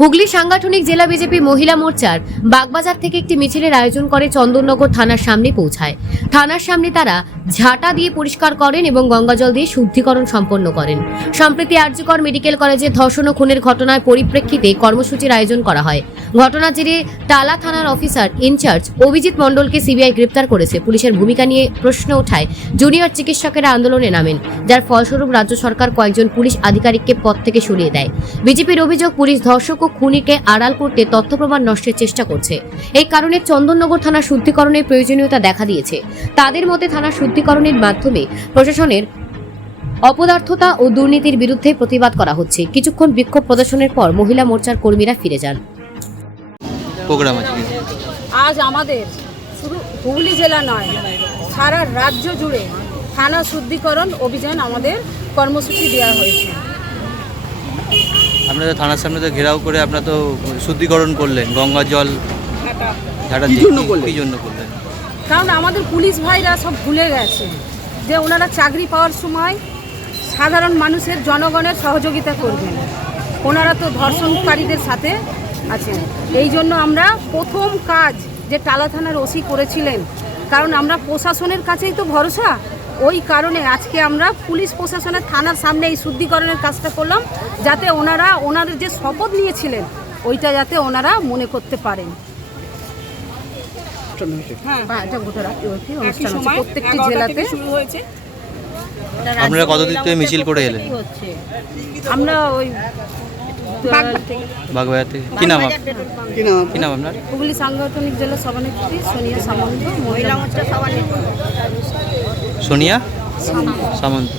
হুগলি সাংগঠনিক জেলা বিজেপি মহিলা মোর্চার বাগবাজার থেকে একটি মিছিলের আয়োজন করে চন্দননগর থানার সামনে পৌঁছায়। থানার সামনে তারা ঝাঁটা দিয়ে পরিষ্কার করেন এবং গঙ্গাজল দিয়ে শুদ্ধিকরণ সম্পন্ন করেন। সম্প্রতি আরজিকর মেডিকেল কলেজে ধর্ষণ ও খুনের ঘটনার পরিপ্রেক্ষিতে কর্মসূচির আয়োজন করা হয়। ঘটনার জেরে টালা থানার অফিসার ইনচার্জ অভিজিৎ মণ্ডলকে সিবিআই গ্রেপ্তার করেছে। পুলিশের ভূমিকা নিয়ে প্রশ্ন ওঠায় জুনিয়র চিকিৎসকেরা আন্দোলনে নামেন, যার ফলস্বরূপ রাজ্য সরকার কয়েকজন পুলিশ আধিকারিককে পদ থেকে সরিয়ে দেয়। বিজেপির অভিযোগ, পুলিশ ধর্ষক ও খুনিকে আড়াল করতে তথ্য প্রমাণ নষ্টের চেষ্টা করছে। এই কারণে চন্দননগর থানা শুদ্ধিকরণের প্রয়োজনীয়তা দেখা দিয়েছে। তাদের মতে থানা শুদ্ধিকরণের মাধ্যমে প্রশাসনের অপদার্থতা ও দুর্নীতির বিরুদ্ধে প্রতিবাদ করা হচ্ছে। কিছুক্ষণ বিক্ষোভ প্রদর্শনের পর মহিলা মোর্চার কর্মীরা ফিরে যান। আজ আমাদের শুধু হুগলি জেলা নয়, সারা রাজ্য জুড়ে থানা শুদ্ধিকরণ অভিযান আমাদের কর্মসূচি দেওয়া হয়েছে। আপনারা থানার সামনে তো ঘেরাও করে আপনারা তো শুদ্ধিকরণ করলেন, গঙ্গা জল ঝাঁটা কি জন্য করলেন? কারণ আমাদের পুলিশ ভাইরা সব ভুলে গেছে যে ওনারা চাকরি পাওয়ার সময় সাধারণ মানুষের জনগণের সহযোগিতা করবেন। ওনারা তো ধর্ষণকারীদের সাথে আছেন। এই জন্য আমরা প্রথম কাজ যে টালা থানার ওসি করেছিলেন, কারণ আমরা প্রশাসনের কাছেই তো ভরসা, ওই কারণে আজকে আমরা পুলিশ প্রশাসনের থানার সামনে এই শুদ্ধিকরণের কাজটা করলাম, যাতে ওনারা ওনাদের যে শপথ নিয়েছিলেন ওইটা যাতে ওনারা মনে করতে পারেন। প্রত্যেকটি জেলাতে শুরু হয়েছে। আপনারা কতদিন থেকে মিছিল করে এলেন? আমরা ওই বাগবাজার থেকে। কি নাম আপনার? হুগলি সাংগঠনিক জেলা সভানেত্রী সোনিয়া সামন্ত, মহিলা মোর্চা সভানেত্রী সোনিয়া সামন্ত।